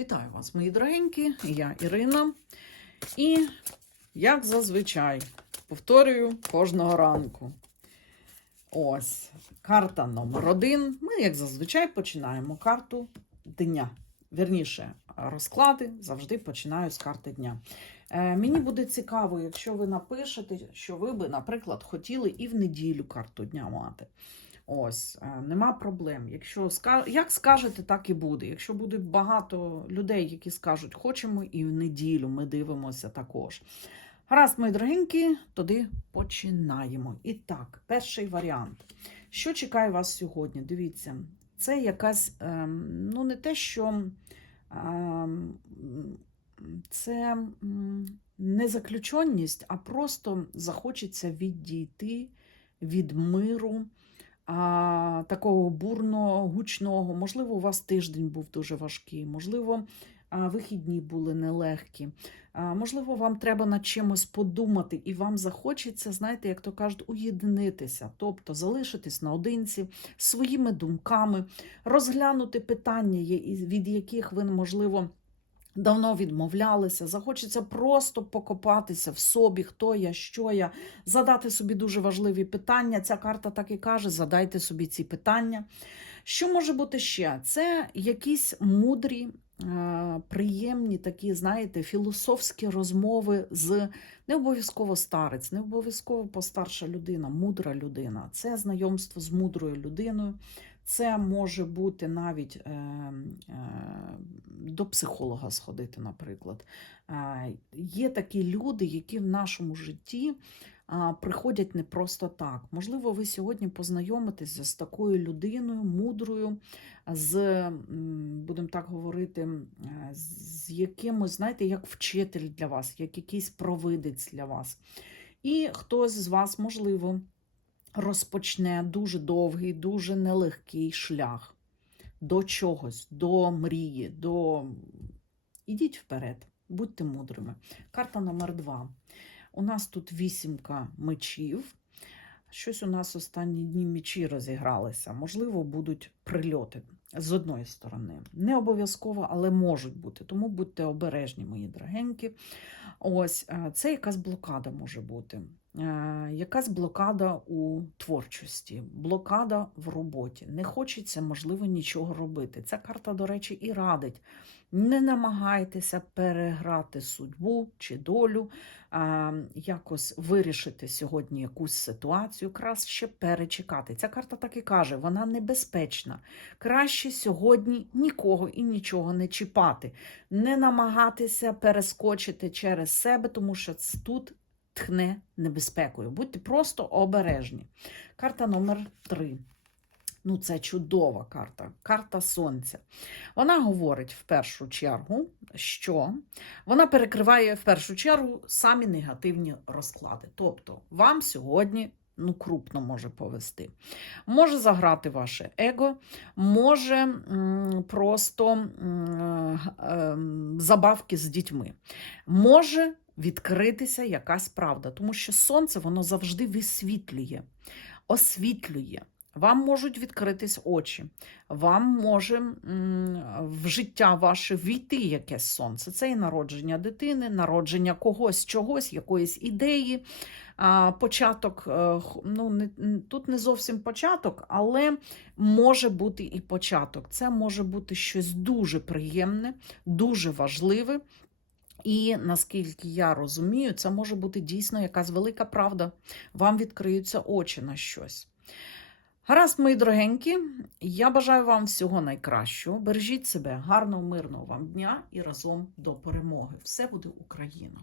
Вітаю вас, мої дорогенькі, я Ірина. І, як зазвичай, повторюю кожного ранку. Ось карта номер один. Ми, як зазвичай, починаємо карту дня. Вірніше, розклади завжди починаю з карти дня. Е, мені буде цікаво, якщо ви напишете, що ви би, наприклад, хотіли і в неділю карту дня мати. Ось, е, нема проблем. Якщо як скажете, так і буде. Якщо буде багато людей, які скажуть, хочемо, і в неділю ми дивимося також. Гаразд, мої дорогенькі, тоді починаємо. І так, перший варіант. Що чекає вас сьогодні? Дивіться, це якась, ем, ну, не те, що ем, це не заключенність, а просто захочеться відійти від миру а, такого бурного, гучного. Можливо, у вас тиждень був дуже важкий, можливо, а, вихідні були нелегкі. А, можливо, вам треба над чимось подумати, і вам захочеться, знаєте, як то кажуть, уєдинитися, тобто залишитись наодинці своїми думками, розглянути питання, від яких ви, можливо, давно відмовлялися. Захочеться просто покопатися в собі, хто я, що я, задати собі дуже важливі питання. Ця карта так і каже: задайте собі ці питання. Що може бути ще? Це якісь мудрі, е, приємні такі, знаєте, філософські розмови з не обов'язково старець, не обов'язково постарша людина, мудра людина. Це знайомство з мудрою людиною. Це може бути навіть е, е, до психолога сходити, наприклад. Е, є такі люди, які в нашому житті приходять не просто так. Можливо, ви сьогодні познайомитеся з такою людиною, мудрою, з, будемо так говорити, з якимось, знаєте, як вчитель для вас, як якийсь провидець для вас. І хтось з вас, можливо, розпочне дуже довгий, дуже нелегкий шлях до чогось, до мрії, до. Ідіть вперед, будьте мудрими. Карта номер два. У нас тут вісімка мечів. Щось у нас останні дні мечі розігралися. Можливо, будуть прильоти з одної сторони. Не обов'язково, але можуть бути. Тому будьте обережні, мої дорогенькі. Ось е, це якась блокада може бути. Е, Якась блокада у творчості, блокада в роботі. Не хочеться, можливо, нічого робити. Ця карта, до речі, і радить. Не намагайтеся переграти судьбу чи долю, якось вирішити сьогодні якусь ситуацію, краще перечекати. Ця карта так і каже, вона небезпечна. Краще сьогодні нікого і нічого не чіпати, не намагатися перескочити через себе, тому що тут тхне небезпекою. Будьте просто обережні. Карта номер 3. Ну, це чудова карта, карта сонця. Вона говорить в першу чергу, що вона перекриває в першу чергу самі негативні розклади. Тобто, вам сьогодні ну, крупно може повести. Може заграти ваше его, може м, просто м, м, забавки з дітьми, може відкритися якась правда, тому що сонце воно завжди висвітлює, освітлює. Вам можуть відкритись очі, вам може в життя ваше війти якесь сонце. Це і народження дитини, народження когось, чогось, якоїсь ідеї. Початок, е, ну, не, тут не зовсім початок, але може бути і початок. Це може бути щось дуже приємне, дуже важливе. І наскільки я розумію, це може бути дійсно якась велика правда. Вам відкриються очі на щось. Гаразд, мої дорогенькі, я бажаю вам всього найкращого. Бережіть себе, гарного, мирного вам дня і разом до перемоги. Все буде Україна!